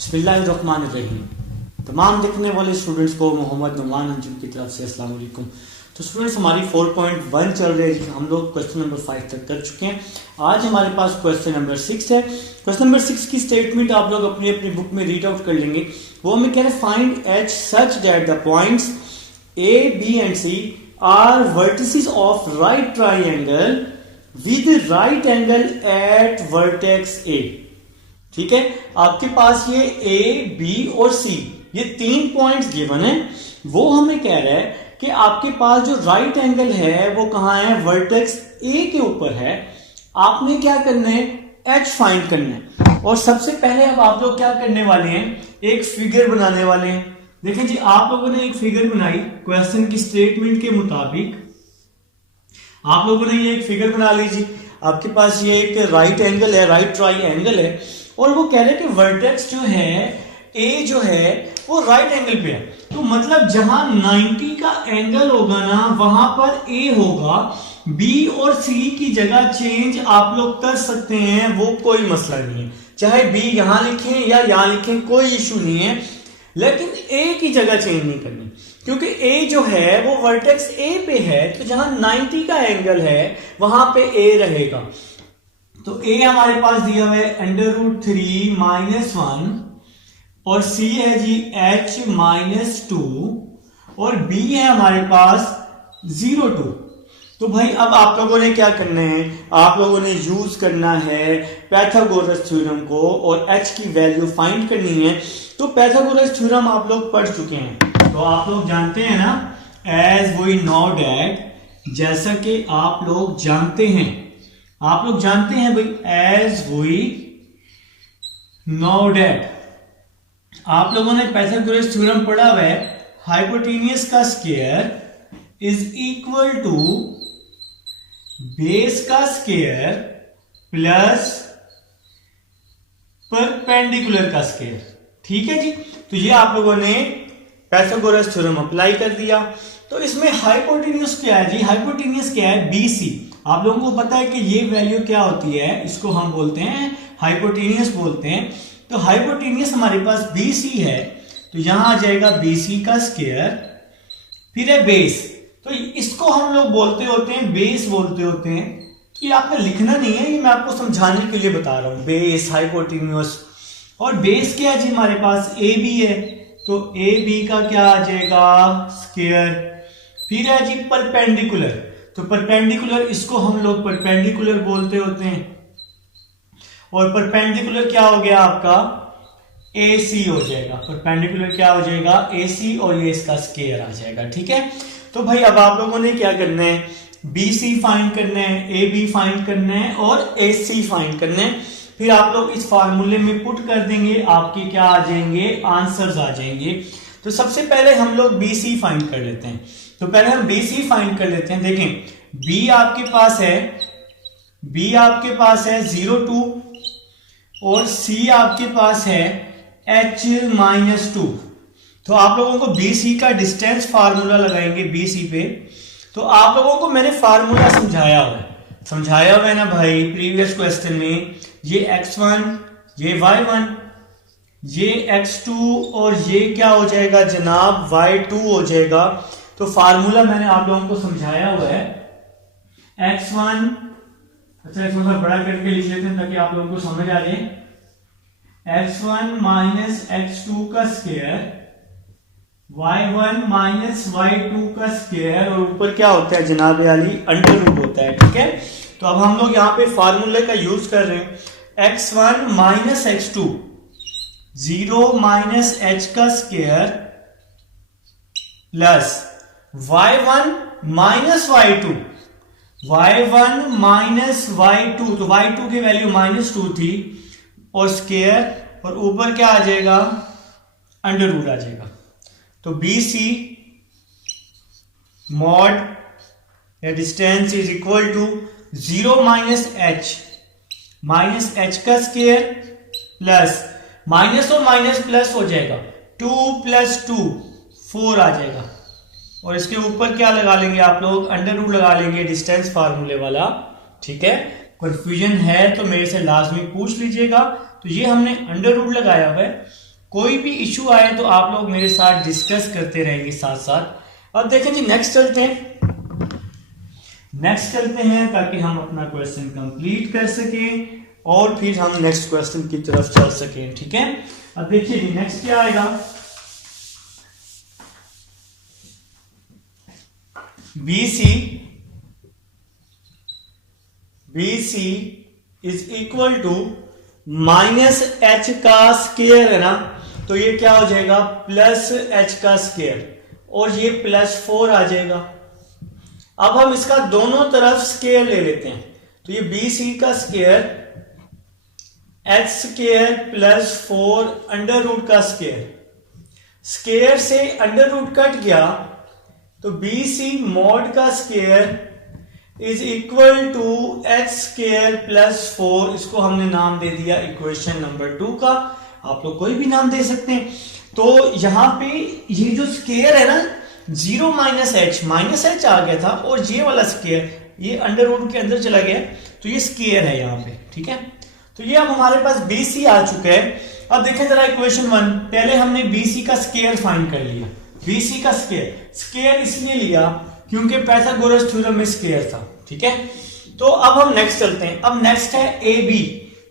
बिस्मिल्लाहिर्रहमानिर्रहीम। तमाम देखने वाले स्टूडेंट्स को मोहम्मद नुमान अंजुम की तरफ से अस्सलाम वालेकुम। तो स्टूडेंट्स हमारी 4.1 चल रही है, हम लोग क्वेश्चन नंबर 5 तक कर चुके हैं। आज हमारे पास क्वेश्चन नंबर 6 है। क्वेश्चन नंबर 6 की स्टेटमेंट आप लोग अपनी अपनी बुक में रीड आउट कर लेंगे। वो हमें कह रहे हैं find H such that the points A B and C are vertices of right triangle with right angle at vertex A. ठीक है, आपके पास ये ए बी और सी ये 3 पॉइंट्स गिवन है। वो हमें कह रहा है कि आपके पास जो राइट एंगल है वो कहां है, वर्टेक्स ए के ऊपर है। आपने क्या करना है, एच फाइंड करना है। और सबसे पहले अब आप लोग क्या करने वाले हैं, एक फिगर बनाने वाले हैं। देखिए जी, आप लोगों ने एक फिगर बनाई क्वेश्चन की स्टेटमेंट के मुताबिक। आप लोगों ने ये एक फिगर बना लीजिए। आपके पास ये एक राइट एंगल है, राइट ट्राइंगल है, और वो कह रहे हैं कि वर्टेक्स जो है ए जो है वो राइट एंगल पे है। तो मतलब जहां 90 का एंगल होगा ना वहां पर ए होगा। बी और सी की जगह चेंज आप लोग कर सकते हैं, वो कोई मसला नहीं है। चाहे बी यहां लिखें या यहां लिखें, कोई इशू नहीं है, लेकिन ए की जगह चेंज नहीं करनी, क्योंकि ए जो है वो वर्टेक्स ए पे है। तो जहां 90 का एंगल है वहां पे ए रहेगा। तो ए हमारे पास दिया हुआ है √3 - 1 और सी है जी h -2 और b है हमारे पास 0 2। तो भाई अब आप लोगों ने क्या करना है, आप लोगों ने यूज करना है पाइथागोरस थ्योरम को और h की वैल्यू फाइंड करनी है। तो पाइथागोरस थ्योरम आप लोग पढ़ चुके हैं, तो आप लोग जानते हैं ना, एज वी नो दैट, जैसा कि आप लोग जानते हैं, आप लोग जानते हैं भाई, एज वी नो डैट। आप लोगों ने पाइथागोरस थ्योरम पढ़ा हुआ है, हाइपोटेन्यूस का square is equal to base का स्क्वायर प्लस परपेंडिकुलर का स्क्वायर। ठीक है जी, तो ये आप लोगों ने पाइथागोरस थ्योरम अप्लाई कर दिया। तो इसमें हाइपोटेन्यूस क्या है जी, हाइपोटेन्यूस क्या है, BC। आप लोगों को पता है कि ये वैल्यू क्या होती है, इसको हम बोलते हैं हाइपोटेन्यूस बोलते हैं। तो हाइपोटेन्यूस हमारे पास BC है, तो यहां आ जाएगा BC का स्क्वायर, फिर है बेस। तो इसको हम लोग बोलते होते हैं बेस, बोलते होते हैं। तो ये आपने लिखना नहीं है, ये मैं आपको समझाने के लिए बता रहा हूं, बेस हाइपोटेन्यूस। और बेस क्या है जी, हमारे पास AB है, तो AB का क्या आ जाएगा, स्क्वायर। फिर है जी परपेंडिकुलर, तो परपेंडिकुलर इसको हम लोग परपेंडिकुलर बोलते होते हैं। और परपेंडिकुलर क्या हो गया आपका, AC हो जाएगा। परपेंडिकुलर क्या हो जाएगा, AC, और ये इसका स्क्वायर आ जाएगा। ठीक है, तो भाई अब आप लोगों ने क्या करना है, BC फाइंड करना है, AB फाइंड करना है और AC फाइंड करना है। फिर आप लोग इस फार्मूले में पुट कर देंगे, आपके क्या आ जाएंगे, आंसर्स आ जाएंगे। तो सबसे पहले हम लोग BC फाइंड कर लेते हैं। तो पहले हम BC फाइंड कर लेते हैं। देखें, B आपके पास है 0 2 और C आपके पास है h -2। तो आप लोगों को BC का डिस्टेंस फार्मूला लगाएंगे BC पे। तो आप लोगों को मैंने फार्मूला समझाया हुआ है ना भाई, प्रीवियस क्वेश्चन में। ये x1, ये y1, ये x2 और ये क्या हो जाएगा जनाब, y2 हो जाएगा। तो फार्मूला मैंने आप लोगों को समझाया हुआ है, x1, अच्छा इसको थोड़ा बड़ा करके लिख लेते हैं ताकि आप लोगों को समझ आ जाए। x1 - x2 का स्क्वायर, y1 - y2 का स्क्वायर, और ऊपर क्या होता है जनाब याली, √ होता है। ठीक है, तो अब हम लोग यहाँ पे फार्मूले का यूज कर रहे हैं, x1 - x2 0 - h का square plus y1 - y2, y1 - y2, तो y2 की वैल्यू -2 थी, और स्क्वायर, और ऊपर क्या आ जाएगा, √ आ जाएगा। तो BC मॉड या distance is equal to 0 - h का स्क्वायर प्लस माइनस और माइनस प्लस हो जाएगा, 2 + 2 4 आ जाएगा। और इसके ऊपर क्या लगा लेंगे आप लोग, √ लगा लेंगे, डिस्टेंस फार्मूले वाला। ठीक है, कंफ्यूजन है तो मेरे से लाजमी पूछ लीजिएगा। तो ये हमने √ लगाया हुआ है, कोई भी इशू आए तो आप लोग मेरे साथ डिस्कस करते रहेंगे साथ साथ। अब देखें जी, नेक्स्ट चलते हैं ताकि हम अपना क्वेश्चन कंप्लीट कर सकें और फिर हम नेक्स्ट क्वेश्चन की तरफ चल सकें। ठीक है, अब देखिए जी नेक्स्ट क्या आएगा। BC is equal to minus H का स्क्वायर है ना, तो ये क्या हो जाएगा प्लस एच का स्क्वायर और ये +4 आ जाएगा। अब हम इसका दोनों तरफ स्क्वायर ले लेते हैं, तो ये BC का स्क्वायर h² +4 अंडर रूट का स्क्वायर, स्क्वायर से अंडर रूट कट गया तो BC मॉड का square is equal to h² +4। इसको हमने नाम दे दिया इक्वेशन नंबर 2 का, आप लोग कोई भी नाम दे सकते हैं। तो यहां पे ये जो स्क्वायर है ना 0 माइनस h आ गया था और ये वाला स्क्वायर ये अंडर रूट के अंदर चला गया, तो ये स्क्वायर है यहाँ पे। ठीक है, तो ये अब हमारे पास BC आ चुका है। अब देखें जरा इक्वेशन 1, पहले हमने BC का स्क्वायर फाइंड कर लिया। BC का स्क्वायर इसलिए लिया क्योंकि पाइथागोरस थ्योरम में स्क्वायर था। ठीक है, तो अब हम नेक्स्ट चलते हैं। अब नेक्स्ट है AB,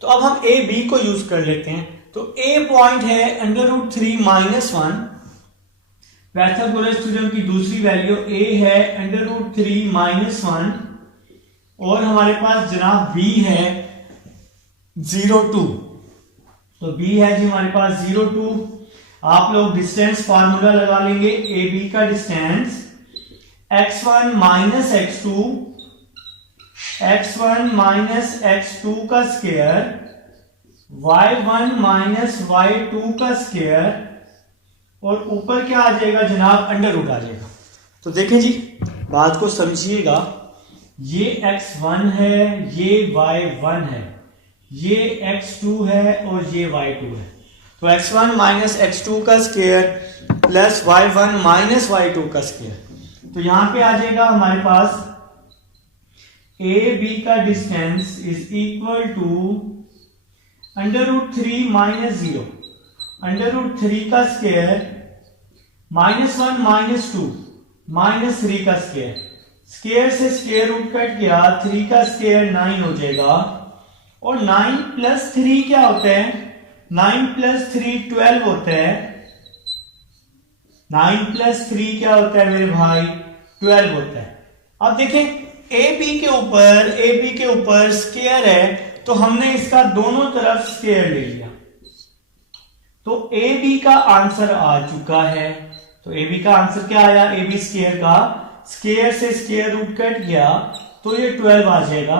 तो अब हम AB को यूज कर लेते हैं। तो A पॉइंट है √3 -1, पाइथागोरस थ्योरम की दूसरी वैल्यू A है √3 -1 और हमारे पास जनाब B है 0,2। तो B है जी हमारे पास 0,2। आप लोग डिस्टेंस फार्मूला लगा लेंगे, AB का डिस्टेंस x1 - x2 का स्क्वायर y1 - y2 का स्क्वायर और ऊपर क्या आ जाएगा जनाब अंडर रूट आ जाएगा। तो देखें जी बात को समझिएगा, ये x1 है, ये y1 है, ये x2 है और ये y2 है। तो x1 - x2 का स्क्वायर प्लस y1 - y2 का स्क्वायर, तो यहां पे आ जाएगा हमारे पास AB का डिस्टेंस इज इक्वल टू √3 - 0 √3 का स्क्वायर -1 - 2 -3 का स्क्वायर, स्क्वायर से स्क्वायर रूट कट गया, 3 का स्क्वायर 9 हो जाएगा और 9 + 3 क्या होता है, 9 + 3 12 होता है। 9 + 3 क्या होता है मेरे भाई 12 होता है। अब देखें AB के ऊपर स्क्वायर है, तो हमने इसका दोनों तरफ स्क्वायर ले लिया, तो AB का आंसर आ चुका है। तो AB का आंसर क्या आया, AB स्क्वायर का स्क्वायर से स्क्वायर रूट कट गया तो ये 12 आ जाएगा।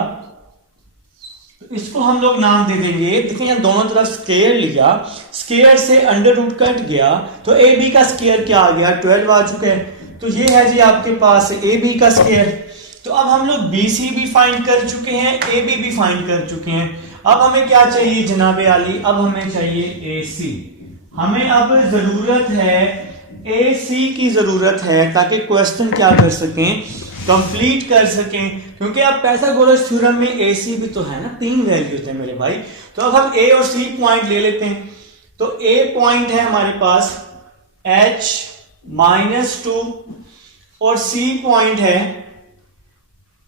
तो इसको हम लोग नाम दे देंगे, देखिए यहाँ दोनों तरफ स्क्वायर लिया, स्क्वायर से अंडर रूट कट गया तो AB का स्क्वायर क्या आ गया 12 आ चुका है। तो ये है जी आपके पास AB का स्क्वायर। तो अब हम लोग BC भी फाइंड कर चुके हैं, AB भी फाइंड कर चुके हैं। अब हमें क्या चाहिए जनाबे आली, अब हमें चाहिए AC। हमें अब जरूरत है AC की जरूरत है ताकि क्वेश्चन क्या कर सकें, कंप्लीट कर सकें, क्योंकि अब पाइथागोरस थ्योरम में AC भी तो है ना, 3 वैल्यूज है मेरे भाई। तो अब हम A और C पॉइंट ले लेते हैं। तो A पॉइंट है हमारे पास h-2 और C पॉइंट है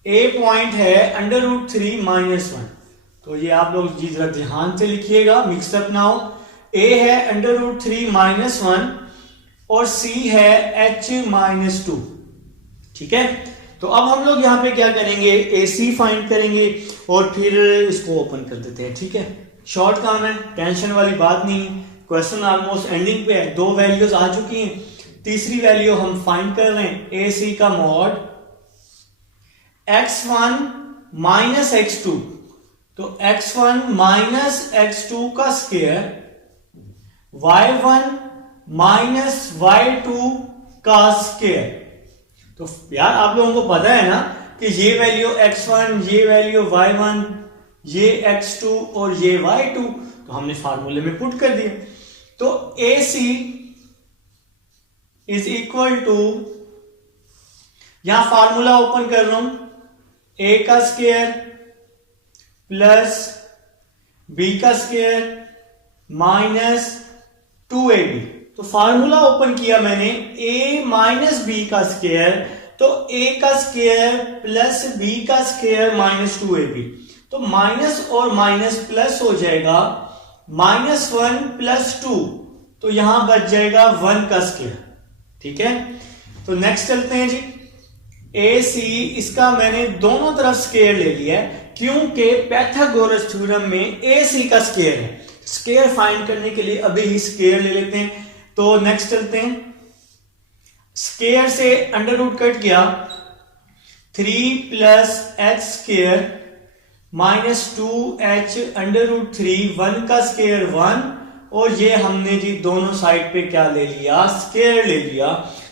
A पॉइंट है √3 - 1। तो ये आप लोग जी जरा ध्यान से लिखिएगा, मिक्सअप ना हो। A है √3 - 1 और C है h-2। ठीक है, तो अब हम लोग यहां पे क्या करेंगे, AC फाइंड करेंगे और फिर इसको ओपन कर देते हैं। ठीक है, शॉर्ट काम है, टेंशन वाली बात नहीं। क्वेश्चन ऑलमोस्ट एंडिंग पे है, 2 वैल्यूज आ चुकी हैं, तीसरी वैल्यू हम फाइंड कर रहे हैं। AC का मॉड x1 - x2, तो x1 - x2 का स्क्वायर y1 - y2 का स्क्वायर। तो यार आप लोगों को पता है ना कि ये वैल्यू x1, ये वैल्यू y1, ये x2 और ये y2, तो हमने फार्मूले में पुट कर दिया। तो AC इज इक्वल टू, यहां फार्मूला ओपन कर रहा हूं, A का स्क्वायर प्लस B का स्क्वायर 2ab। तो फार्मूला ओपन किया मैंने, a माइनस बी का स्क्वायर, तो a का स्क्वायर प्लस b का स्क्वायर माइनस 2ab। तो माइनस और माइनस प्लस हो जाएगा, -1 प्लस 2, तो यहां बच जाएगा 1 का स्क्वायर। ठीक है, तो नेक्स्ट चलते हैं जी। AC, इसका मैंने दोनों तरफ स्क्वायर ले लिया है क्योंकि पाइथागोरस थ्योरम में AC का स्क्वायर है। स्क्वायर फाइंड करने के लिए अभी ही स्क्वायर ले लेते हैं। तो नेक्स्ट चलते हैं, स्क्वायर से अंडर रूट कट गया, 3 plus h square minus 2h under root 3, 1 का स्क्वायर 1, और ये हमने जी दोनों साइड पे क्या ले लिया, स्क्वायर ले लिया,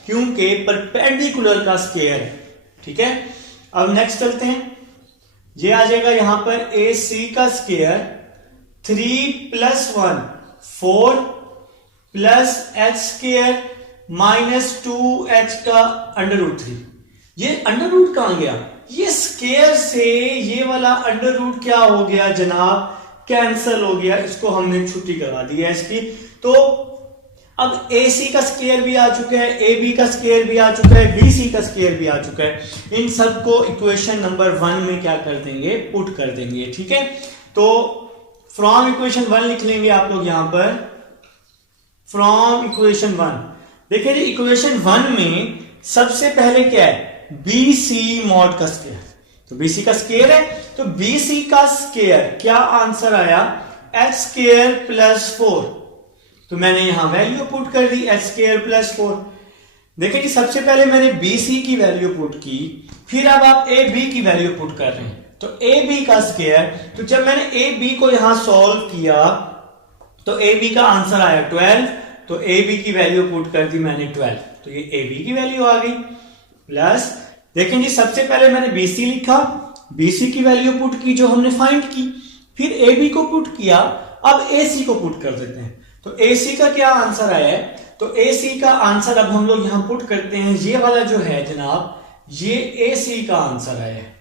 क्योंकि परपेंडिकुलर का स्क्वायर है। ठीक है, अब नेक्स्ट चलते हैं, ये आ जाएगा यहां पर AC का square, 3 plus 1 4 plus h square minus 2h का अंडर रूट 3। ये अंडर रूट कहां गया, ये स्क्वायर से ये वाला अंडर रूट क्या हो गया जनाब, कैंसल हो गया, इसको हमने छुट्टी करवा दी है इसकी। तो अब AC का स्क्वायर भी आ चुका है, AB का स्क्वायर भी आ चुका है, BC का स्क्वायर भी आ चुका है। इन सबको इक्वेशन नंबर 1 में क्या कर देंगे, पुट कर देंगे। ठीक है, तो फ्रॉम इक्वेशन 1 लिख लेंगे आप लोग यहां पर, फ्रॉम इक्वेशन 1। देखिए जी, इक्वेशन 1 में सबसे पहले क्या है, BC मॉड का स्क्वायर। तो BC का स्क्वायर है, तो BC का स्क्वायर क्या आंसर आया, h स्क्वायर प्लस 4। तो मैंने यहां वैल्यू पुट कर दी, h स्क्वायर प्लस 4। देखिए जी, सबसे पहले मैंने BC की वैल्यू पुट की, फिर अब आप AB की वैल्यू पुट कर रहे हैं। तो AB का स्क्वायर, तो जब मैंने AB को यहां सॉल्व किया तो AB का आंसर आया 12, तो AB की वैल्यू पुट कर दी मैंने 12, तो ये AB की वैल्यू आ गई। प्लस देखें जी, सबसे पहले मैंने BC लिखा, BC की वैल्यू पुट की जो हमने फाइंड की, फिर AB को पुट किया, अब AC को पुट कर देते हैं। तो AC का क्या आंसर आया है, तो AC का आंसर अब हम लोग यहां पुट करते हैं, ये वाला जो है जनाब, ये AC का आंसर आया है।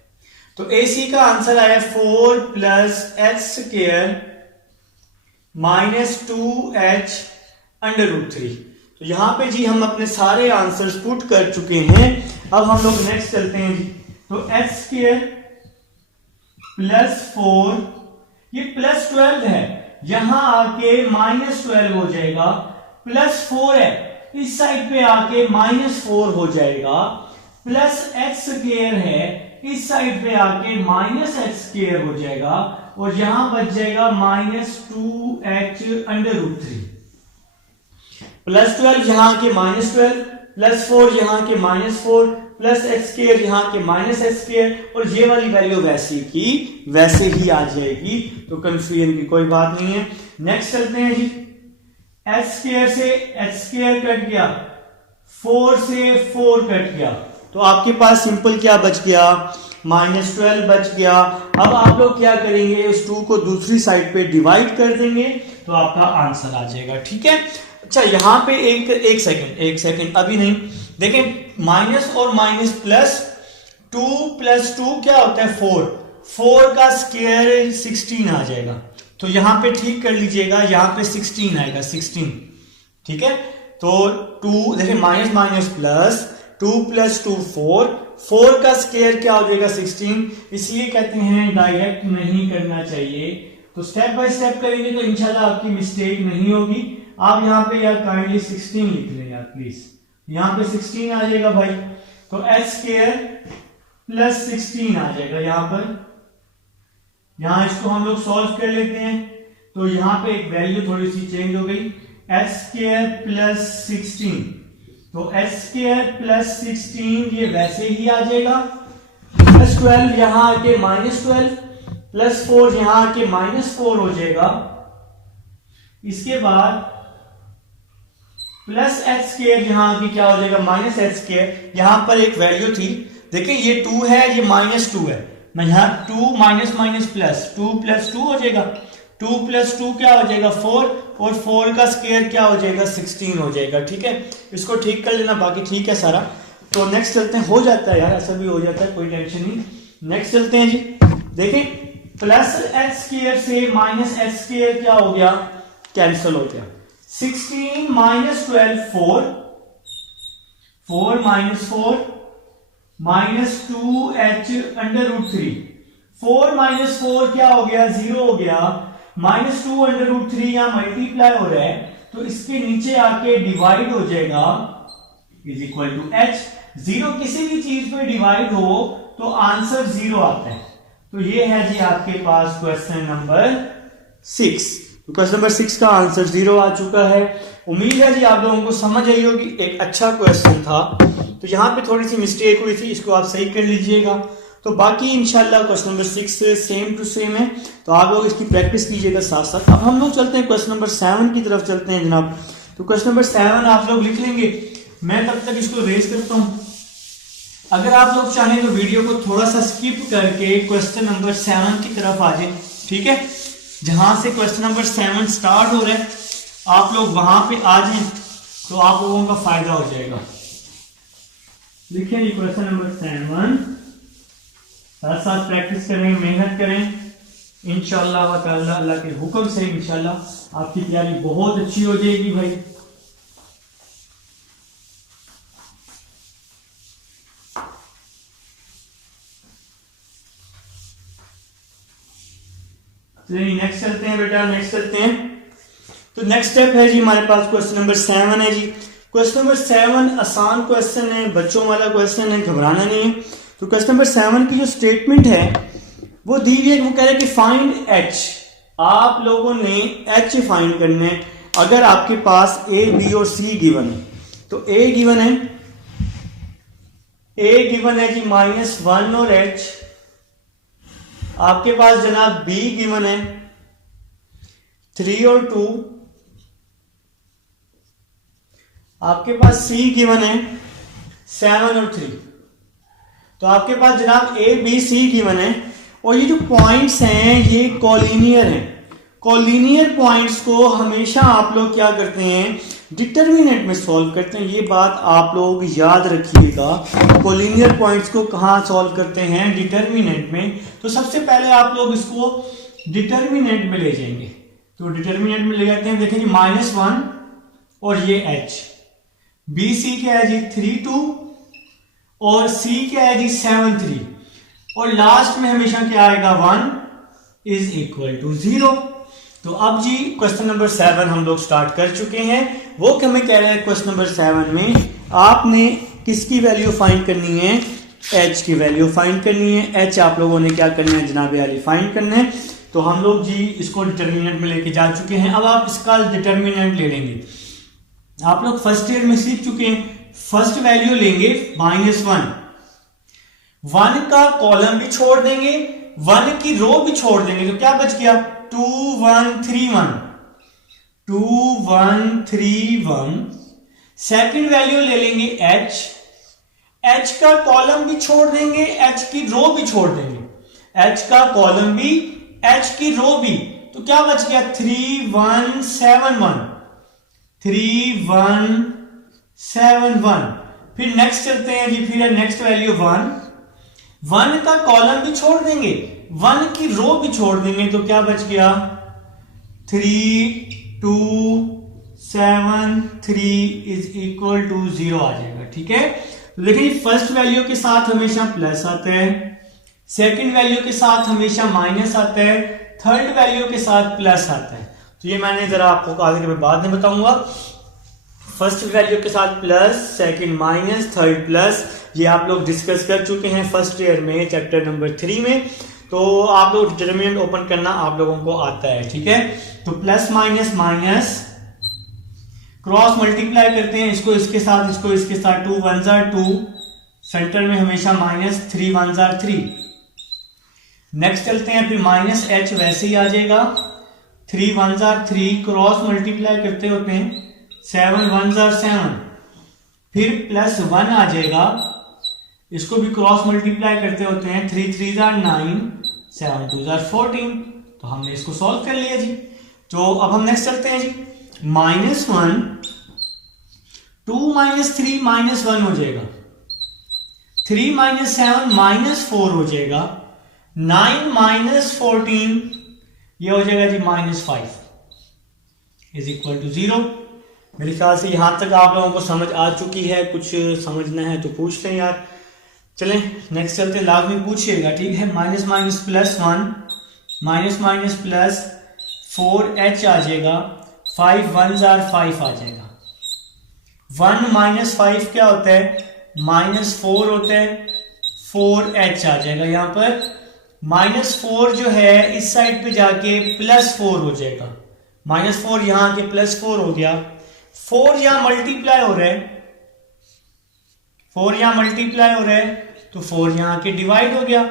तो AC का आंसर आया 4 plus h square minus 2h under root 3। तो यहां पे जी हम अपने सारे आंसर्स पुट कर चुके हैं। अब हम लोग नेक्स्ट चलते हैं जी, तो h स्क्वायर प्लस 4, ये प्लस 12 है, यहां आके माइनस 12 हो जाएगा, प्लस 4 है, इस साइड पे आके माइनस 4 हो जाएगा, प्लस h स्क्वायर है, इस साइड पे आके माइनस h स्क्वायर हो जाएगा, और यहां बच जाएगा minus 2h under root 3। Plus 12 यहां के माइनस 12, प्लस 4 यहां के माइनस 4, प्लस h स्क्वायर यहां के माइनस h स्क्वायर, और ये वाली वैल्यू वैसे की वैसे ही आ जाएगी, तो कंफ्यूजन की कोई बात नहीं है। नेक्स्ट चलते हैं जी, h स्क्वायर से h स्क्वायर कट गया, 4 से 4 कट गया, तो आपके पास सिंपल क्या बच गया, माइनस 12 बच गया। अब आप लोग क्या करेंगे, उस 2 को दूसरी साइड पे डिवाइड कर देंगे, तो आपका आंसर आ जाएगा। ठीक है, अच्छा यहां पे एक सेकंड अभी नहीं, देखें माइनस और माइनस प्लस, 2 प्लस 2 क्या होता है 4 का स्क्वायर 16 आ जाएगा, तो यहां पे ठीक कर लीजिएगा, यहां पे 16 आएगा, 16। ठीक है, तो 2 देखिए माइनस माइनस प्लस, 2 प्लस 2 4 का स्क्वायर क्या हो जाएगा 16, इसलिए कहते हैं डायरेक्ट नहीं करना चाहिए, तो स्टेप बाय स्टेप करेंगे तो इंशाल्लाह आपकी मिस्टेक नहीं होगी। आप यहाँ पे यार काइंडली 16 लिख लें यार प्लीज, यहाँ पे 16 आ जाएगा भाई, तो h स्क्वायर प्लस 16 आ जाएगा यहाँ पर। यहाँ इसको हम लोग सॉल्व कर लेते हैं, तो यहाँ पे एक वैल्यू थोड़ी सी चेंज हो गई, h स्क्वायर प्लस 16, तो h स्क्वायर प्लस 16 ये वैसे ही आ जाएगा, प्लस 12 यहाँ आके माइनस 12, प्लस 4 यहाँ आके माइनस 4 हो जाएगा। इसके बाद प्लस h स्क्वायर यहां की क्या हो जाएगा माइनस h स्क्वायर, यहां पर एक वैल्यू थी, देखिए ये 2 है, ये माइनस 2 है, मैं यहां 2 माइनस माइनस प्लस, 2 प्लस 2 हो जाएगा, 2 प्लस 2 क्या हो जाएगा 4, और 4 का स्क्वायर क्या हो जाएगा 16 हो जाएगा। ठीक है, इसको ठीक कर लेना, बाकी ठीक है सारा। तो नेक्स्ट चलते हैं, हो जाता है यार, ऐसा भी हो जाता है, कोई टेंशन नहीं। नेक्स्ट चलते हैं जी, देखिए प्लस h स्क्वायर से माइनस h स्क्वायर क्या हो गया, कैंसिल हो गया, 16 minus 12 4, 4 minus 4 minus 2h under root 3, 4 minus 4 क्या हो गया, 0 हो गया, माइनस 2 अंडर रूट 3 यहां मल्टीप्लाई हो रहा है तो इसके नीचे आके डिवाइड हो जाएगा, इज इक्वल टू h। 0 किसी भी चीज पे डिवाइड हो तो आंसर 0 आता है। तो ये है जी आपके पास क्वेश्चन नंबर 6। तो क्वेश्चन नंबर 6 का आंसर 0 आ चुका है। उम्मीद है जी आप लोगों को समझ आई होगी, एक अच्छा क्वेश्चन था। तो यहाँ पे थोड़ी सी मिस्टेक हुई थी, इसको आप सही कर लीजिएगा। तो बाकी इंशाल्लाह question number 6 same to same है, तो आप लोग इसकी प्रैक्टिस कीजिएगा साथ साथ। अब हम लोग चलते हैं क्वेश्चन नंबर 7 की तरफ चलते हैं जनाब। तो क्वेश्चन नंबर 7 आप लोग लिख लेंगे, मैं तब तक इसको रेज करता हूं। अगर आप लोग चाहें तो वीडियो को थोड़ा सा स्किप करके क्वेश्चन नंबर 7 की तरफ आ जाए, ठीक है। जहां से क्वेश्चन नंबर 7 स्टार्ट हो रहा है आप लोग वहां पे आ जाएं तो आप लोगों का फायदा हो जाएगा। लिखिए जी क्वेश्चन नंबर 7, साथ साथ प्रैक्टिस करें, मेहनत करें। इंशाअल्लाह ताला अल्लाह के हुक्म से इंशाअल्लाह आपकी तैयारी बहुत अच्छी हो जाएगी भाई। नेक्स्ट चलते हैं बेटा, नेक्स्ट चलते हैं। तो नेक्स्ट स्टेप है जी हमारे पास क्वेश्चन नंबर 7 है जी। क्वेश्चन नंबर 7 आसान क्वेश्चन है, बच्चों वाला क्वेश्चन है, घबराना नहीं है। तो क्वेश्चन नंबर 7 की जो स्टेटमेंट है वो दी हुई है, वो कह रहे हैं कि फाइंड h। आप लोगों ने h फाइंड करना है। अगर आपके पास a, b और c गिवन है, तो a गिवन है जी -1 और h। आपके पास जनाब b गिवन है 3 और 2। आपके पास c गिवन है 7 और 3। तो आपके पास जनाब a b c गिवन है, और ये जो पॉइंट्स हैं ये कॉलिनियर हैं। कॉलिनियर पॉइंट्स को हमेशा आप लोग क्या करते हैं, डिटर्मिनेंट में सॉल्व करते हैं। ये बात आप लोग याद रखिएगा, कॉलिनियर पॉइंट्स को कहां सॉल्व करते हैं, डिटर्मिनेंट में। तो सबसे पहले आप लोग इसको डिटर्मिनेंट में ले जाएंगे। तो डिटर्मिनेंट में ले जाते हैं, देखिए -1 और ये h। बी सी क्या है जी 3 2 और c क्या है जी 7 3, और लास्ट में हमेशा क्या आएगा 1 इज इक्वल टू 0। तो अब जी क्वेश्चन नंबर 7 हम लोग स्टार्ट कर चुके हैं। वो हमें कह रहा है क्वेश्चन नंबर 7 में आपने किसकी वैल्यू फाइंड करनी है, h की वैल्यू फाइंड करनी है। h आप लोगों ने क्या करना है जनाब वाली फाइंड करना है। तो हम लोग जी इसको डिटर्मिनेंट में लेके जा चुके हैं। अब आप इसका डिटर्मिनेंट ले लेंगे। आप लोग फर्स्ट ईयर में सीख चुके हैं। फर्स्ट वैल्यू लेंगे -1, 1 का कॉलम भी छोड़ देंगे, 1 की रो भी छोड़ देंगे, तो क्या बच गया 2 1 3 1, 2 1 3 1। सेकंड वैल्यू ले लेंगे h, h का कॉलम भी छोड़ देंगे, h की रो भी छोड़ देंगे, h का कॉलम भी h की रो भी, तो क्या बच गया 3 1 7 1, 3 1 7 1। फिर नेक्स्ट चलते हैं जी, फिर नेक्स्ट वैल्यू 1 का कॉलम भी छोड़ देंगे, 1 की रो भी छोड़ देंगे, तो क्या बच गया 3 2 7 3 इज इक्वल टू 0 आ जाएगा। ठीक है, तो देखिए फर्स्ट वैल्यू के साथ हमेशा प्लस आता है, सेकंड वैल्यू के साथ हमेशा माइनस आता है, थर्ड वैल्यू के साथ प्लस आता है। तो ये मैंने जरा आपको आगे के बाद में बताऊंगा। फर्स्ट वैल्यू के साथ plus, second minus, third plus, ये आप लोग डिस्कस कर चुके हैं फर्स्ट ईयर में चैप्टर नंबर 3 में। तो आप लोग डिटरमिनेंट ओपन करना आप लोगों को आता है। ठीक है, तो plus minus minus, cross multiply करते हैं, इसको इसके साथ, इसको इसके साथ, 2 1 जार 2, सेंटर में हमेशा माइनस, 3 1 जार 3। नेक्स्ट चलते हैं, फिर माइनस h वैसे ही आ जाएगा, 3 1 जार 3, क्रॉस मल्टीप्लाई करते होते हैं, 7 1 जार 7, फिर प्लस 1 आ जाएगा, इसको भी क्रॉस मल्टीप्लाई करते होते हैं, 3 3 जार 9, 7 2 जार 14। तो हमने इसको सॉल्व कर लिया जी। तो अब हम नेक्स्ट चलते हैं जी, -1 2 -3 -1 हो जाएगा, 3 -7 -4 हो जाएगा, 9 -14 ये हो जाएगा जी -5 इज इक्वल टू 0। मेरे ख्याल से यहाँ तक आप लोगों को समझ आ चुकी है, कुछ समझना है तो पूछ लें यार। चलें नेक्स्ट चलते, लाजमी पूछिएगा, ठीक है। Minus minus plus 1 minus minus plus 4h आ जाएगा, 5 1s are 5 आ जाएगा। 1 माइनस 5 क्या होता है, -4 होता है, 4h आ जाएगा। यहाँ पर -4 जो है इस साइड पे जाके +4 हो जाएगा, -4 यहाँ के +4 हो गया। 4 यहाँ मल्टीप्लाई हो रहा है, 4 यहाँ मल्टीप्लाई हो रहा है, तो 4 यहाँ के डिवाइड हो गया,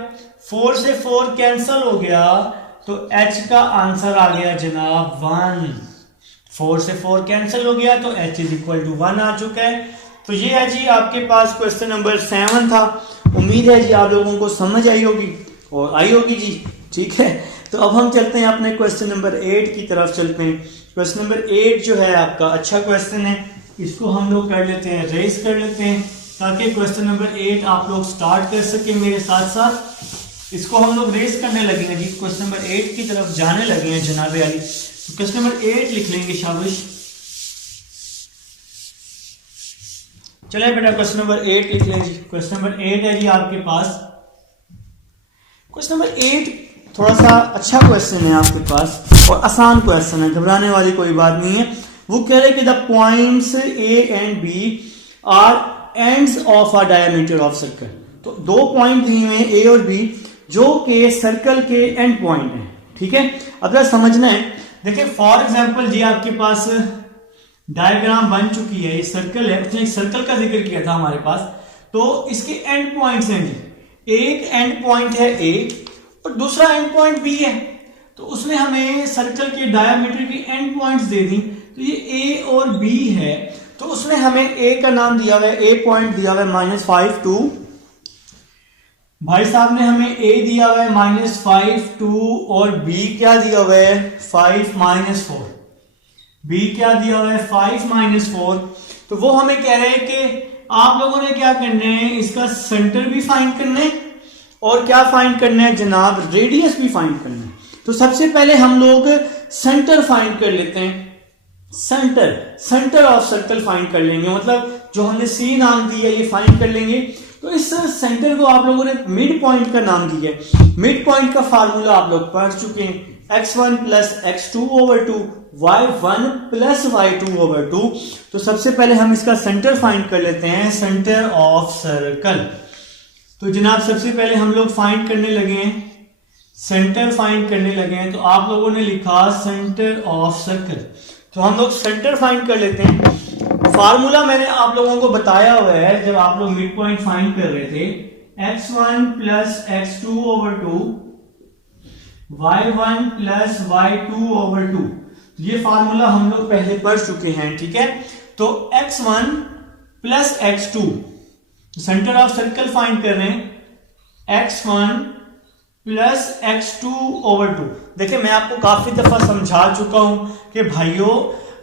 4 से 4 कैंसल हो गया, तो h का आंसर आ गया जनाब 1। 4 से 4 कैंसिल हो गया तो h इज इक्वल टू 1 आ चुका है। तो ये है जी आपके पास क्वेश्चन नंबर 7 था। उम्मीद है जी आप लोगों को समझ आई होगी और आई होगी जी, ठीक है। तो अब हम चलते हैं अपने क्वेश्चन नंबर 8 की तरफ चलते हैं। क्वेश्चन नंबर 8 जो है आपका अच्छा क्वेश्चन है, इसको हम लोग कर लेते हैं, रेस कर लेते हैं, ताकि क्वेश्चन नंबर 8 आप लोग स्टार्ट कर सके मेरे साथ साथ। इसको हम लोग रेस करने लगेंगे जी, क्वेश्चन नंबर 8 की तरफ जाने लगे हैं जनाब अली। तो क्वेश्चन नंबर 8 लिख लेंगे, शाबाश। चले बेटा क्वेश्चन नंबर 8 लिख लेंगे। क्वेश्चन नंबर 8 है जी आपके पास। क्वेश्चन नंबर 8 थोड़ा सा अच्छा क्वेश्चन है आपके पास और आसान क्वेश्चन है, घबराने वाली कोई बात नहीं है। वो कह रहे कि the points A and B are ends of a diameter of circle. तो दो पॉइंट दिए हुए हैं ए और बी, जो कि सर्कल के एंड पॉइंट है, ठीक है। अब जरा समझना है, देखिए फॉर एग्जांपल जी आपके पास डायग्राम बन चुकी है, ये सर्कल है, उसने एक सर्कल का जिक्र किया था हमारे पास। तो इसके एंड पॉइंट्स हैं जी, एक एंड पॉइंट है ए और दूसरा एंड पॉइंट बी है। तो उसने हमें सर्कल के डायमीटर की एंड पॉइंट्स दे दी, तो ये ए और बी है। तो उसने हमें ए का नाम दिया हुआ है, ए पॉइंट दिया हुआ है -5 2, भाई साहब ने हमें ए दिया हुआ है -5 2 और बी क्या दिया हुआ है 5 -4। बी क्या दिया हुआ है 5 -4। तो वो हमें कह रहे हैं कि आप लोगों ने क्या करना है, इसका सेंटर भी फाइंड करना है और क्या फाइंड करना है जनाब, रेडियस भी फाइंड करना है। तो सबसे पहले हम लोग सेंटर फाइंड कर लेते हैं, सेंटर ऑफ सर्कल फाइंड कर लेंगे, मतलब जो हमने सी नाम दिया ये फाइंड कर लेंगे। तो इस सेंटर को आप लोगों ने मिड पॉइंट का नाम दिया है। मिड पॉइंट का फार्मूला आप लोग पढ़ चुके हैं, x1 plus x2/2 y1 plus y2/2। तो सबसे पहले हम इसका सेंटर फाइंड कर लेते हैं, सेंटर ऑफ सर्कल। तो जनाब सबसे पहले हम लोग फाइंड करने लगे हैं, सेंटर फाइंड करने लगे हैं। तो आप लोगों ने लिखा सेंटर ऑफ सर्कल, तो हम लोग सेंटर फाइंड कर लेते हैं। फार्मूला मैंने आप लोगों को बताया हुआ है जब आप लोग मिड पॉइंट फाइंड कर रहे थे, x1 plus x2/2 y1 plus y2/2। ये फार्मूला हम लोग पहले पढ़ चुके हैं, ठीक है। तो x1 plus x2, centre of circle find कर रहे हैं, x1 प्लस x2/2। देखिए मैं आपको काफी दफा समझा चुका हूं कि भाइयों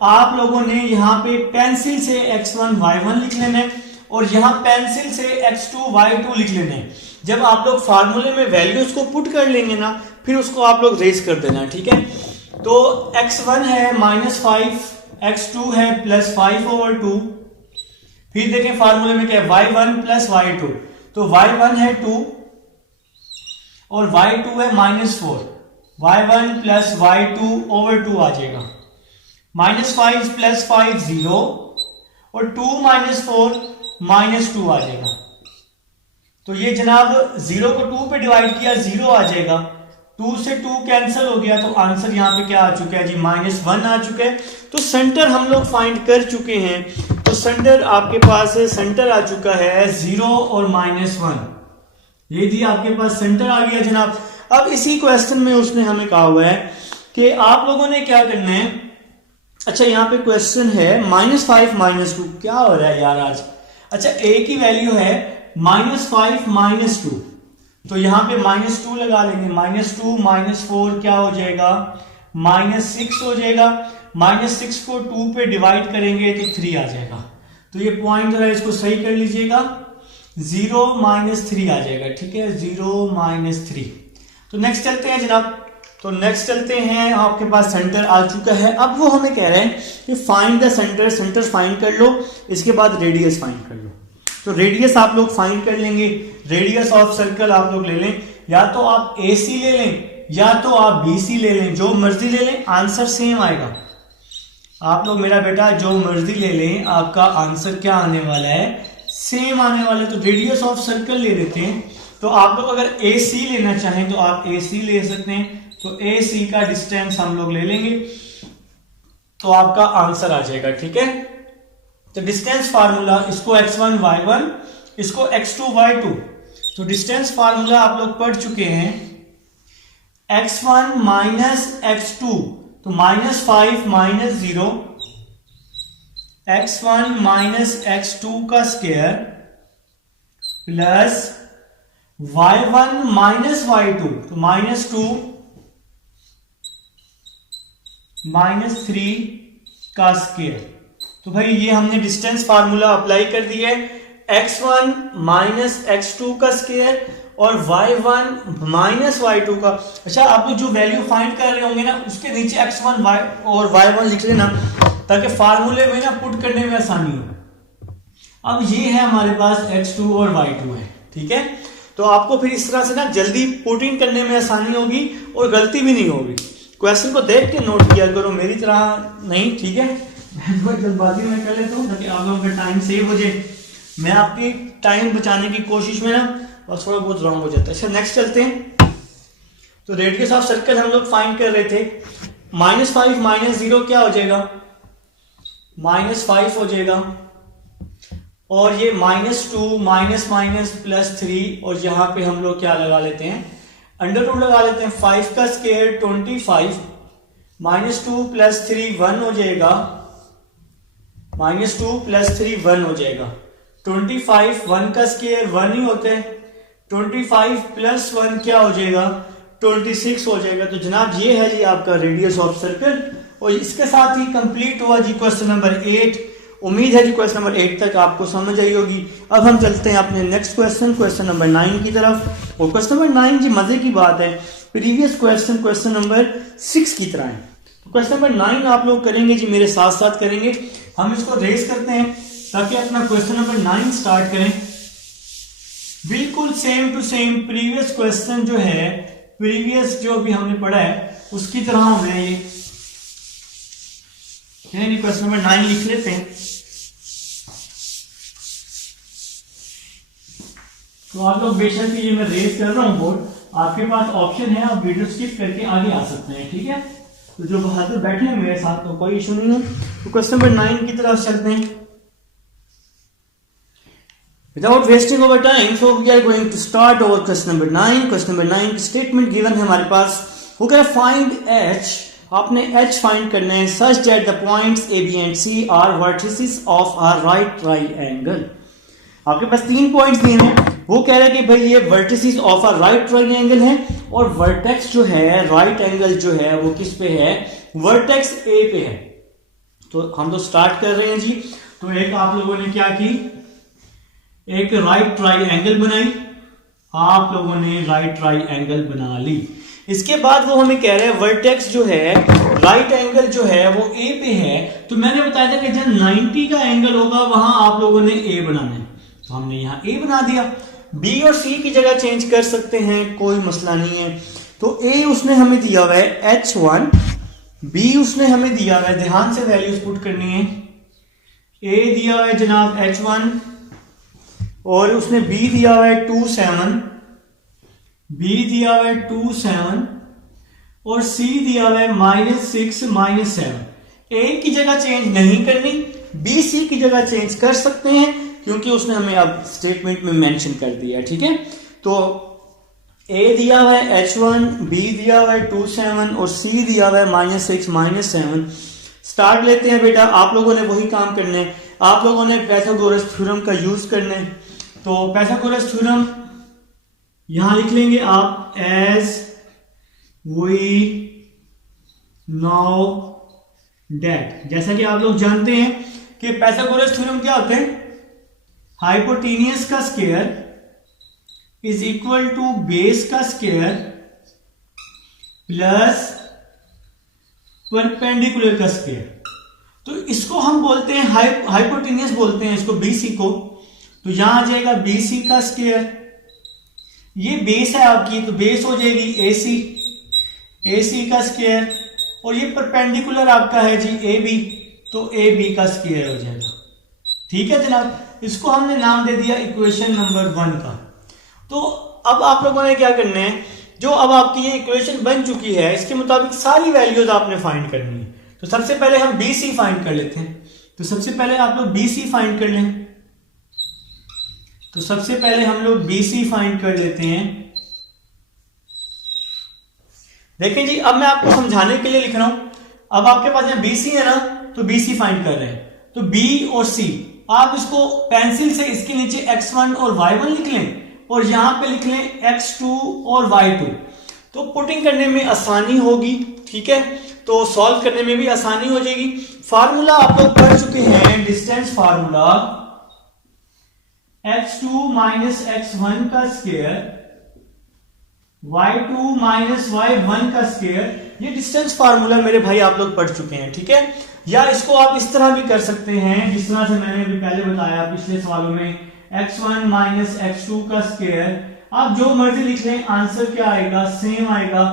आप लोगों ने यहाँ पे पेंसिल से x1 y1 लिख लेना है और यहाँ पेंसिल से x2 y2 लिख लेना है। जब आप लोग फार्मूले में वैल्यूज को पुट कर लेंगे ना, फिर उसको आप लोग रेस कर देना, ठीक है। तो x1 है -5, x2 है +5/2। फिर देखें फार्मूले में क्या है, y1 प्लस y2। तो y1 है 2 और y2 है -4, y1 प्लस y2/2 आ जाएगा। -5 प्लस 5 0 और 2 -4 -2 आ जाएगा। तो ये जनाब 0 को 2 पे डिवाइड किया, 0 आ जाएगा। 2 से 2 कैंसिल हो गया, तो आंसर यहाँ पे क्या आ चुका है जी, -1 आ चुका है। तो सेंटर हम लोग फाइंड कर चुके हैं। तो सेंटर आपके पास है, सेंटर आ चुका है 0 और -1। ये जी आपके पास सेंटर आ गया जनाब। अब इसी क्वेश्चन में उसने हमें कहा हुआ है कि आप लोगों ने क्या करना है। अच्छा यहाँ पे क्वेश्चन है -5 -2, क्या हो रहा है यार आज। अच्छा a की वैल्यू है -5 -2, तो यहाँ पे -2 लगा लेंगे। -2 -4 क्या हो जाएगा, -6 हो जाएगा। -6 को 2 पे डिवाइड करेंगे तो 3 आ जाएगा। तो ये पॉइंट जरा इसको सही कर लीजिएगा, 0 -3 आ जाएगा, ठीक है, 0 -3। तो नेक्स्ट चलते हैं जनाब, तो नेक्स्ट चलते हैं, आपके पास सेंटर आ चुका है। अब वो हमें कह रहे हैं कि find the centre, centre find कर लो, इसके बाद रेडियस फाइंड कर लो। तो रेडियस आप लोग फाइंड कर लेंगे, रेडियस ऑफ सर्कल आप लोग ले लें, या तो आप AC ले लें या तो आप BC ले लें, जो मर्जी ले लें, आंसर सेम आएगा। आप लोग मेरा बेटा जो मर्जी ले लें, आपका आंसर क्या आने वाला है, सेम आने वाला है। तो रेडियस ऑफ सर्कल ले लेते हैं। तो आप लोग अगर AC लेना चाहें तो आप AC ले सकते हैं। तो AC का डिस्टेंस हम लोग ले लेंगे तो आपका आंसर आ जाएगा, ठीक है। तो डिस्टेंस फार्मूला, इसको x1 y1, इसको x2 y2। तो डिस्टेंस फार्मूला आप लोग पढ़ चुके हैं, x1 माइनस x2, तो -5 माइनस 0, x1 माइनस x2 का square plus y1 minus y2, तो -2 -3 का स्क्वायर। तो भाई ये हमने डिस्टेंस फार्मूला अप्लाई कर दिया है, x1 माइनस x2 का स्क्वायर और y1 माइनस y2 का। अच्छा, आप लोग जो वैल्यू फाइंड कर रहे होंगे ना, उसके नीचे x1 y और y1 लिख लेना, ताकि फार्मूले में ना पुट करने में आसानी हो। अब ये है हमारे पास x2 और y2 है, ठीक है। तो आपको फिर इस तरह से ना जल्दी पुटिंग करने में आसानी होगी और गलती भी नहीं होगी। क्वेश्चन को देख के नोट किया करो, मेरी तरह नहीं, ठीक है। मैं जल्दबाजी में कर लेता हूँ ताकि आप लोगों का टाइम सेव हो जाए। मैं आपकी टाइम बचाने की कोशिश में ना बस थोड़ा बहुत रॉन्ग हो जाता है। अच्छा, नेक्स्ट चलते हैं। तो रेडियस ऑफ सर्कल हम लोग फाइंड कर रहे थे। -5 माइनस 0 क्या हो जाएगा, -5 हो जाएगा। और ये -2 माइनस माइनस +3, और यहाँ पे हम लोग क्या लगा लेते हैं, √2 लगा लेते हैं। 5 का स्क्वायर 25, -2 + 3 1 हो जाएगा, -2 + 3 1 हो जाएगा। 25 1 का स्क्वायर 1 ही होता है, 25 + 1 क्या हो जाएगा, 26 हो जाएगा। तो जनाब ये है जी आपका रेडियस ऑफ सर्कल, और इसके साथ ही कंप्लीट हुआ जी क्वेश्चन नंबर 8। उम्मीद है जी क्वेश्चन नंबर 8 तक आपको समझ आई होगी। अब हम चलते हैं अपने नेक्स्ट क्वेश्चन, क्वेश्चन नंबर 9 की तरफ। और क्वेश्चन नंबर 9 जी मजे की बात है, प्रीवियस क्वेश्चन नंबर 6 की तरह है। तो क्वेश्चन नंबर 9 आप लोग करेंगे जी, मेरे साथ साथ करेंगे। हम इसको रेस करते हैं ताकि अपना क्वेश्चन नंबर 9 स्टार्ट करें। बिल्कुल same to same previous question जो है, प्रीवियस जो अभी हमने पढ़ा है उसकी तरह हमें ये क्वेश्चन नंबर 9 लिख लेते हैं। तो आप लोग बेशक ये मैं रेस कर रहा हूं बोर्ड, आपके पास ऑप्शन है, आप वीडियो स्किप करके आगे आ सकते हैं, ठीक है। तो जो बहादुर बैठे हैं मेरे साथ तो कोई इशू नहीं है। तो क्वेश्चन नंबर 9 की तरफ चलते हैं। Without wasting our time, so we are going to start our question number 9. Question number 9 की स्टेटमेंट गिवन है हमारे पास, वो कह रहा है फाइंड h। आपने h फाइंड करना है such that the points A, B and C are vertices of a right triangle। आपके पास 3 पॉइंट्स दिए हैं। वो कह रहा है कि भाई ये vertices of a right triangle है, और वर्टेक्स जो है, राइट एंगल जो है वो किस पे है, वर्टेक्स ए पे है। तो हम तो स्टार्ट कर रहे हैं जी। तो एक आप लोगों ने क्या की, एक राइट ट्रायंगल बनाई, आप लोगों ने राइट ट्रायंगल बना ली। इसके बाद वो हमें कह रहे हैं वर्टेक्स जो है, राइट एंगल जो है वो ए पे है। तो मैंने बताया था कि जब 90 का एंगल होगा वहां आप लोगों ने ए बनाना है, तो हमने यहां ए बना दिया। बी और सी की जगह चेंज कर सकते हैं, कोई मसला नहीं है। तो ए उसने हमें दिया हुआ है H1, बी उसने हमें दिया हुआ है, ध्यान से वैल्यूज पुट करनी है। ए दिया हुआ है जनाब H1, और उसने बी दिया हुआ है 2 7, बी दिया हुआ है 2 7, और सी दिया हुआ है -6 -7। ए की जगह चेंज नहीं करनी, बी सी की जगह चेंज कर सकते हैं, क्योंकि उसने हमें अब स्टेटमेंट में मेंशन कर दिया, ठीक है। तो ए दिया हुआ है H1, बी दिया हुआ है 2 7, और सी दिया हुआ है -6 -7। स्टार्ट लेते हैं बेटा, आप लोगों ने वही काम करना है, आप लोगों ने पाइथागोरस थ्योरम का यूज करना है। तो पाइथागोरस थ्योरम यहां लिख लेंगे आप, एज वी नो दैट। जैसा कि आप लोग जानते हैं कि पाइथागोरस थ्योरम क्या होते हैं, हाइपोटेनियस का square is equal to base का स्क्वायर प्लस परपेंडिकुलर का स्क्वायर। तो इसको हम बोलते हैं हाइपोटेन्यूस बोलते हैं इसको, बीसी को। तो यहां आ जाएगा बीसी का स्क्वायर, ये बेस है आपकी तो बेस हो जाएगी एसी, एसी का स्क्वायर, और ये परपेंडिकुलर आपका है जी ए बी, तो ए बी का स्क्वायर हो जाएगा। ठीक है जनाब, इसको हमने नाम दे दिया इक्वेशन नंबर 1 का। तो अब आप लोगों ने क्या करना है, जो अब आपकी ये इक्वेशन बन चुकी है इसके मुताबिक सारी वैल्यूज आपने फाइंड करनी है। तो सबसे पहले हम बी सी फाइंड कर लेते हैं। तो सबसे पहले आप लोग बी सी फाइंड कर लें। तो सबसे पहले हम लोग बी सी फाइंड कर लेते हैं। देखें जी, अब मैं आपको समझाने के लिए लिख रहा हूं। अब आपके पास यहाँ बी सी है ना, तो बी सी फाइंड कर रहे हैं। तो बी और सी आप इसको पेंसिल से इसके नीचे x1 और y1 लिख लें, और यहां पे लिख लें x2 और y2। तो पुटिंग करने में आसानी होगी। ठीक है, तो सॉल्व करने में भी आसानी हो जाएगी। फार्मूला आप लोग पढ़ चुके हैं, distance formula x2 minus x1 का स्क्वायर y2 माइनस y1 का स्क्वायर, ये डिस्टेंस फार्मूला मेरे भाई आप लोग पढ़ चुके हैं। ठीक है, या इसको आप इस तरह भी कर सकते हैं जिस तरह से मैंने अभी पहले बताया पिछले सवालों में, x1 माइनस x2 का स्क्वायर। आप जो मर्जी लिख लें, आंसर क्या आएगा, सेम आएगा,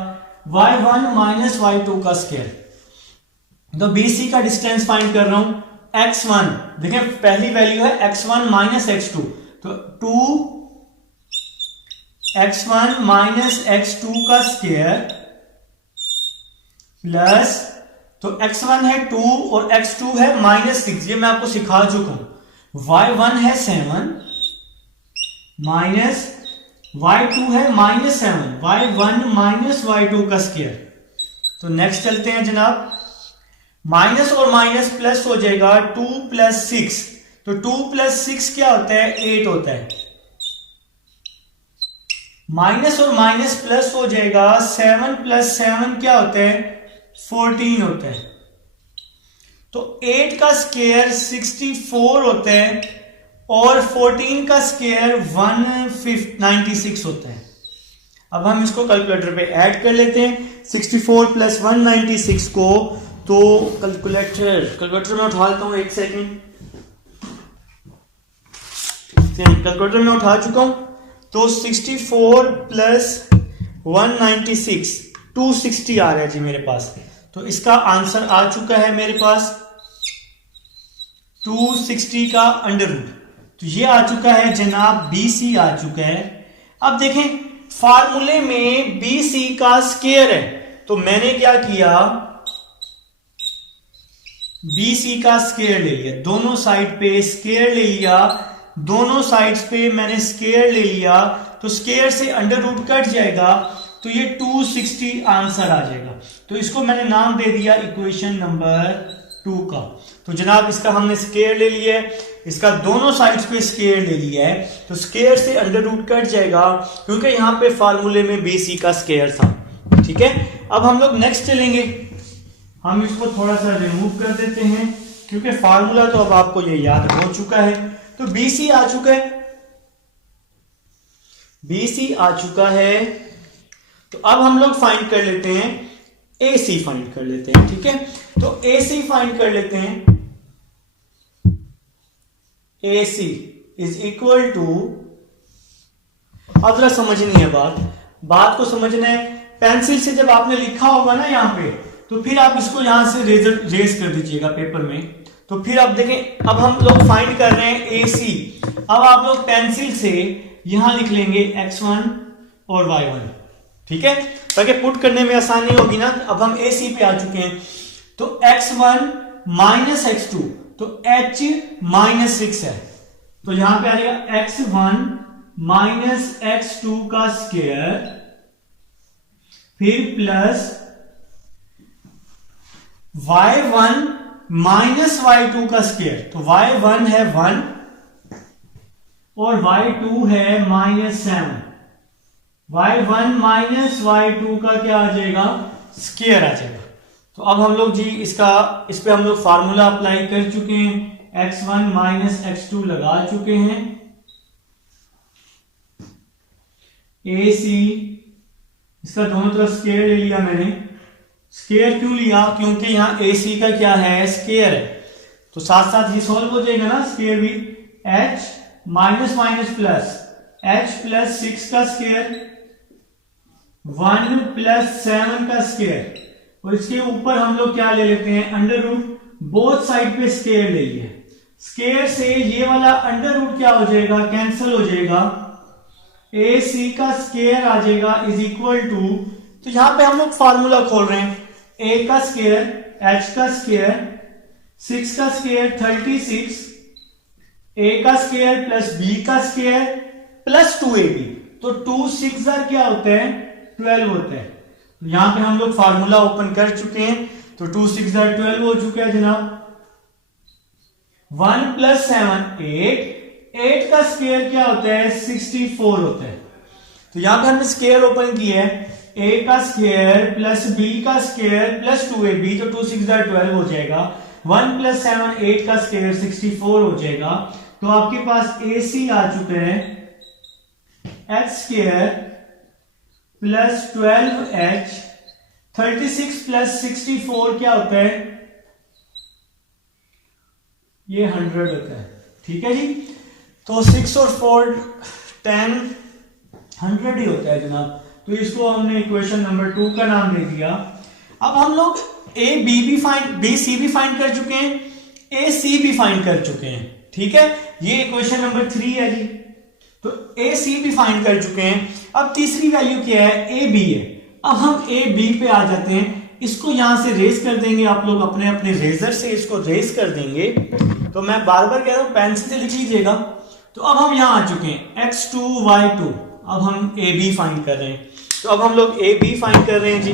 y1 माइनस y2 का स्क्वायर। तो BC का डिस्टेंस फाइंड कर रहा हूं x1, देखें पहली वैल्यू है x1 माइनस x2, तो 2x1 माइनस x2 का स्क्वायर प्लस, तो x1 है 2 और x2 है -6, ये मैं आपको सिखा चुका हूं। y1 है 7 माइनस y2 है -7, y1 माइनस y2 का स्क्वायर। तो नेक्स्ट चलते हैं जनाब, माइनस और माइनस प्लस हो जाएगा, 2 प्लस 6, तो 2 प्लस 6 क्या होता है, 8 होता है। माइनस और माइनस प्लस हो जाएगा, 7 प्लस 7 क्या होता है, 14 होता है। तो 8 का स्क्वायर 64 होता है, और 14 का स्क्वायर 196 होता है। अब हम इसको कैलकुलेटर पे ऐड कर लेते हैं, 64 प्लस 196 को। तो कैलकुलेटर में उठा लेता हूं, एक सेकंड, कैलकुलेटर में उठा चुका हूं। तो 64 प्लस 196 260 आ रहा है जी मेरे पास। तो इसका आंसर आ चुका है मेरे पास 260 का अंडर रूट। तो ये आ चुका है जनाब, BC आ चुका है। अब देखें फार्मूले में BC का स्क्वायर है, तो मैंने क्या किया, BC का स्क्वायर ले लिया, दोनों साइड पे स्क्वायर ले लिया, दोनों साइड्स पे मैंने स्क्वायर ले लिया। तो स्क्वायर से अंडर रूट कट जाएगा, तो ये 260 आंसर आ जाएगा। तो इसको मैंने नाम दे दिया इक्वेशन नंबर 2 का। तो जनाब इसका हमने स्क्वायर ले लिया है, इसका दोनों साइड्स पे स्क्वायर ले लिया है, तो स्क्वायर से अंडर रूट कट जाएगा, क्योंकि यहां पे फार्मूले में BC का स्क्वायर था। ठीक है, अब हम लोग नेक्स्ट चलेंगे, हम इसको थोड़ा सा रिमूव कर देते हैं, क्योंकि फार्मूला तो अब आपको ये याद हो चुका है। तो BC आ चुका है, BC आ चुका है। तो अब हम लोग फाइंड कर लेते हैं, AC फाइंड कर लेते हैं। ठीक है, तो AC फाइंड कर लेते हैं। AC इज इक्वल टू, अब जरा समझनी है बात को समझना है। पेंसिल से जब आपने लिखा होगा ना यहां पे, तो फिर आप इसको यहां से रेज कर दीजिएगा पेपर में। तो फिर आप देखें, अब हम लोग फाइंड कर रहे हैं AC। अब आप लोग पेंसिल से यहां लिख लेंगे x1 और y1। ठीक है, ताकि पुट करने में आसानी होगी ना। अब हम AC पे आ चुके हैं, तो x1 माइनस x2, तो h माइनस 6 है, तो यहां पे आ जाएगा x1 माइनस x2 का स्क्वायर, फिर प्लस y1 माइनस y2 का स्क्वायर। तो y1 है 1 और y2 है -7। y1 माइनस y2 का क्या आ जाएगा, स्क्वायर आ जाएगा। तो अब हम लोग जी इस पे हम लोग फार्मूला अप्लाई कर चुके हैं, x1 माइनस x2 लगा चुके हैं। AC इसका दोनों तरफ स्क्वायर ले लिया मैंने। स्क्वायर क्यों लिया? क्योंकि यहाँ AC का क्या है? स्क्वायर है। तो साथ साथ ये सॉल्व हो जाएगा ना, स्क्वायर भी। h minus minus plus, h plus 6 का स्क्वायर 1 प्लस 7 का स्क्वायर, और इसके ऊपर हम लोग क्या ले लेते हैं? Under root. बोथ साइड पे स्क्वायर ले लिया। स्क्वायर से ये वाला अंडर रूट क्या हो जाएगा? कैंसिल हो जाएगा। AC का स्क्वायर आ जाएगा इज इक्वल टू, तो यहां पे हम लोग फार्मूला खोल रहे हैं। A का स्क्वायर, H का स्क्वायर, 6 का स्क्वायर 36, A का स्क्वायर प्लस B का स्क्वायर प्लस 2AB। तो 2 6 क्या होता है? 12 होता है। तो यहां पे हम लोग फार्मूला ओपन कर चुके हैं। तो 2 6 12 हो चुका है जनाब। 1 प्लस 7 8, 8 का स्क्वायर क्या होता है? 64 होता है। तो यहां पे हमने स्क्वायर ओपन किया है। A का स्क्वायर प्लस B का स्क्वायर प्लस 2AB, तो 2 6 12 हो जाएगा। 1 प्लस 7 8 का स्क्वायर 64 हो जाएगा। तो आपके पास AC आ चुका है h square plus 12h, 36 plus 64 क्या होता है? ये 100 होता है। ठीक है जी। तो 6 और 4 10 100 ही होता है जनाब। तो इसको हमने इक्वेशन नंबर 2 का नाम दे दिया। अब हम लोग B C भी फाइंड कर चुके हैं, AC भी फाइंड कर चुके हैं। ठीक है, ये इक्वेशन नंबर 3 है जी। तो AC भी फाइंड कर चुके हैं। अब तीसरी वैल्यू क्या है? AB है। अब हम AB पे आ जाते हैं। इसको यहां से रेज कर देंगे, आप लोग अपने अपने रेजर से इसको रेज कर देंगे। तो मैं बार बार कह रहा हूं, पेंसिल से लिख लीजिएगा। तो अब हम यहां आ चुके हैं x2 y2। अब हम AB फाइंड कर रहे हैं। तो अब हम लोग AB फाइंड कर रहे हैं जी।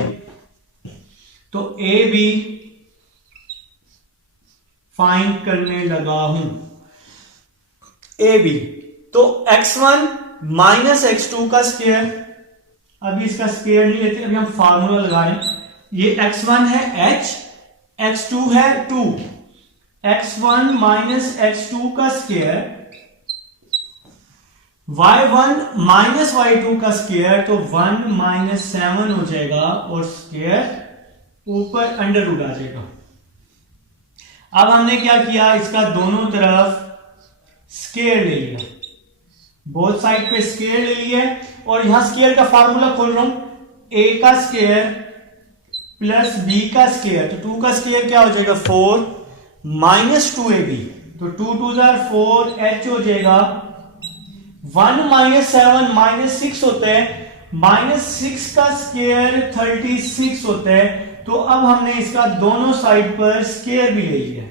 तो AB फाइंड करने लगा हूं। AB तो x1 माइनस x2 का स्क्वायर, अभी इसका स्क्वायर नहीं लेते, अभी हम फार्मूला लगा रहे हैं। ये x1 है h, x2 है 2, x1 माइनस x2 का स्क्वायर, y1 माइनस y2 का स्क्वायर, तो 1 माइनस 7 हो जाएगा और स्क्वायर ऊपर अंडर रूट आ जाएगा। अब हमने क्या किया? इसका दोनों तरफ स्क्वायर ले लिया, बोथ साइड पे स्क्वायर ले लिया, और यहां स्क्वायर का फार्मूला खोल रहा हूं। A का स्क्वायर प्लस B का स्क्वायर, तो 2 का स्क्वायर क्या हो जाएगा? 4 माइनस 2AB, तो 2 2 4 h हो जाएगा। 1 माइनस 7 माइनस 6 होता है, माइनस 6 का स्क्वायर 36 होता है। तो अब हमने इसका दोनों साइड पर स्क्वायर भी ले लिया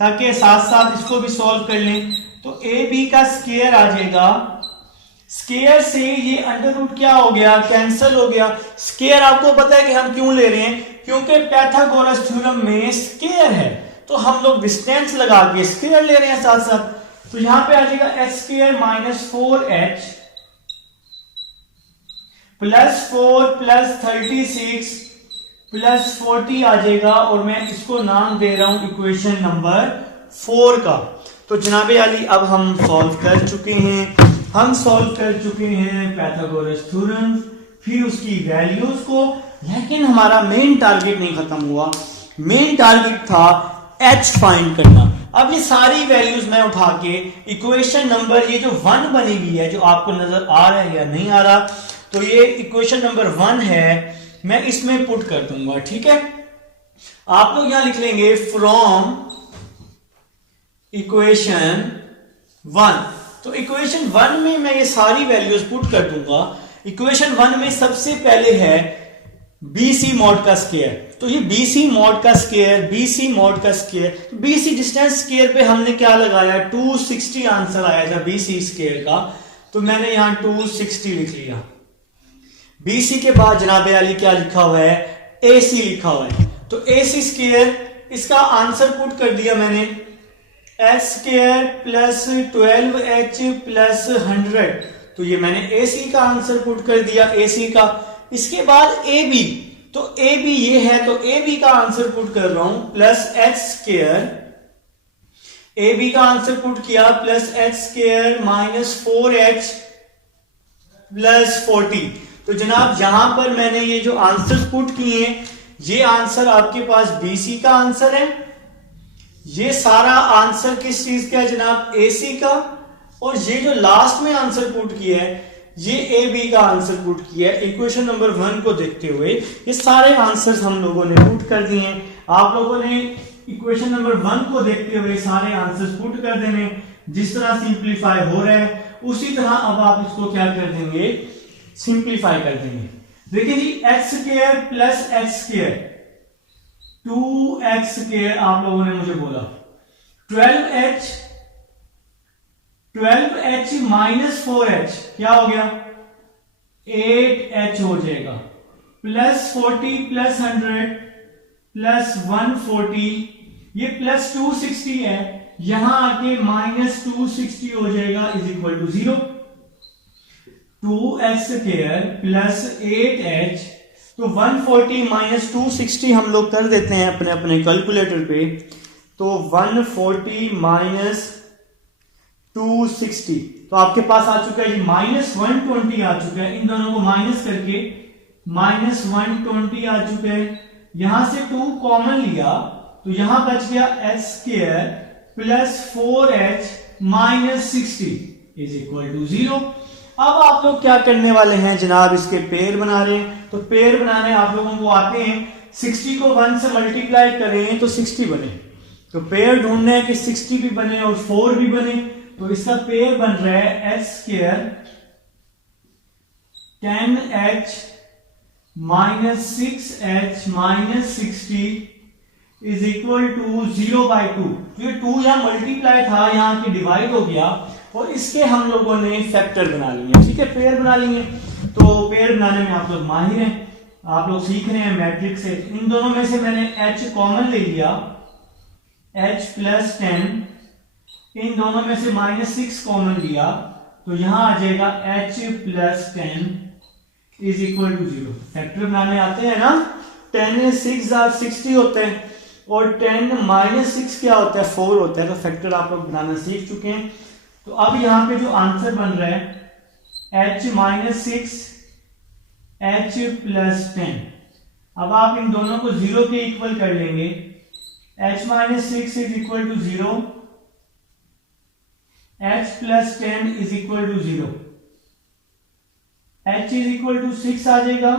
ताकि साथ साथ इसको भी सॉल्व कर लें। तो AB का स्क्वायर आ जाएगा। स्क्वायर से ये अंडर रूट क्या हो गया? कैंसिल हो गया। स्क्वायर आपको पता है कि हम क्यों ले रहे हैं? क्योंकि पाइथागोरस थ्योरम में स्क्वायर है, तो हम लोग डिस्टेंस लगा के स्क्वायर ले रहे हैं साथ साथ। तो यहां पे आ जाएगा x square minus 4h plus 4 plus 36 plus 40 आ जाएगा, और मैं इसको नाम दे रहा हूं इक्वेशन नंबर 4 का। तो जनाबे अली अब हम सॉल्व कर चुके हैं। हम सॉल्व कर चुके हैं पाइथागोरस थ्योरम, फिर उसकी वैल्यूज को, लेकिन हमारा मेन टारगेट नहीं खत्म हुआ। मेन टारगेट था h फाइंड करना। अब ये सारी वैल्यूज मैं उठा के इक्वेशन नंबर, ये जो 1 बनी हुई है, जो आपको नजर आ रहा है या नहीं आ रहा, तो ये इक्वेशन नंबर 1 है, मैं इसमें पुट कर दूंगा। ठीक है, आप लोग यहां लिख लेंगे फ्रॉम इक्वेशन 1। तो इक्वेशन 1 में मैं ये सारी वैल्यूज पुट कर दूंगा। इक्वेशन 1 में सबसे पहले है BC मॉड का स्क्वायर। तो ये BC मॉड का स्क्वायर, BC मॉड का स्क्वायर, BC डिस्टेंस स्क्वायर पे हमने क्या लगाया? 260 आंसर आया था BC स्क्वायर का, तो मैंने यहां 260 लिख लिया। BC के बाद जनाबे अली क्या लिखा हुआ है? AC लिखा हुआ है। तो AC स्क्वायर, इसका आंसर पुट कर दिया मैंने, h square plus 12h plus 100। तो ये मैंने AC का आंसर पुट कर दिया, AC का। इसके बाद AB, तो AB ये है, तो AB का आंसर पुट कर रहा हूं, प्लस h स्क्वायर, AB का आंसर पुट किया, plus h square minus 4h plus 40। तो जनाब यहां पर मैंने ये जो आंसर पुट किए हैं, ये आंसर आपके पास BC का आंसर है, ये सारा आंसर किस चीज का है जनाब, AC का, और ये जो लास्ट में आंसर पुट किया है ये AB का आंसर पुट किया है। इक्वेशन नंबर 1 को देखते हुए ये सारे आंसर्स हम लोगों ने पुट कर दिए हैं। आप लोगों ने इक्वेशन नंबर 1 को देखते हुए सारे आंसर्स पुट कर देने, जिस तरह सिंप्लीफाई हो रहा है उसी तरह अब आप इसको क्या कर देंगे, सिंप्लीफाई कर देंगे। देखिए जी, x square plus x square 2x square आप लोगों ने मुझे बोला 12h माइनस 4h क्या हो गया, 8h हो जाएगा, प्लस 40 प्लस 100 प्लस 140, ये प्लस 260 है, यहां आके माइनस 260 हो जाएगा is equal to 0। 2x square plus 8h, तो 140 माइनस 260 हम लोग कर देते हैं अपने अपने कैलकुलेटर पे, तो 140 माइनस 260, तो आपके पास आ चुका है माइनस 120 आ चुका है। इन दोनों को माइनस करके माइनस 120 आ चुका है। यहां से 2 कॉमन लिया तो यहां बच गया h square plus 4h minus 60 is equal to 0। अब आप लोग क्या करने वाले हैं जनाब, इसके पेयर बना रहे हैं। तो पेयर बनाने आप लोगों को आते हैं, 60 को 1 से मल्टीप्लाई करें तो 60 बने, तो पेयर ढूंढना है कि 60 भी बने और 4 भी बने। तो इसका पेयर बन रहा है h square 10h minus 6h minus 60 is equal to 0/2। ये 2 यहां मल्टीप्लाई था, यहां की डिवाइड हो गया और इसके हम लोगों ने फैक्टर बना लिए, ठीक है, पेयर बना लिए। तो पेयर बनाने में आप लोग माहिर हैं, आप लोग सीख रहे हैं मैट्रिक्स से। इन दोनों में से मैंने h कॉमन ले लिया, h प्लस 10, इन दोनों में से माइनस 6 कॉमन लिया, तो यहां आ जाएगा h plus 10 is equal to 0। Factor बनाने आते हैं ना, 10 6 60 होते हैं और 10 माइनस 6 क्या होता है, 4 होता है। तो फैक्टर आप लोग बनाना सीख चुके हैं। तो अब यहां पे जो आंसर बन रहा है h माइनस 6 h प्लस 10, अब आप इन दोनों को 0 के इक्वल कर लेंगे, h minus 6 is equal to 0, h plus 10 is equal to 0, h is equal to 6 आ जाएगा,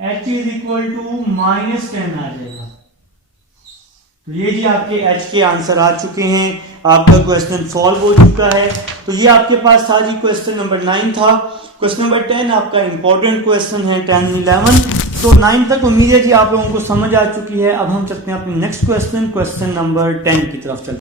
h is equal to minus 10 आ जाएगा। तो ये जी आपके h के आंसर आ चुके हैं, आपका क्वेश्चन सॉल्व हो चुका है। तो ये आपके पास था जी क्वेश्चन नंबर 9 था। क्वेश्चन नंबर 10 आपका इंपॉर्टेंट क्वेश्चन है, 10 11। तो 9 तक उम्मीद है जी आप लोगों को समझ आ चुकी है। अब हम चलते हैं अपने नेक्स्ट क्वेश्चन नंबर 10 की तरफ चलते हैं।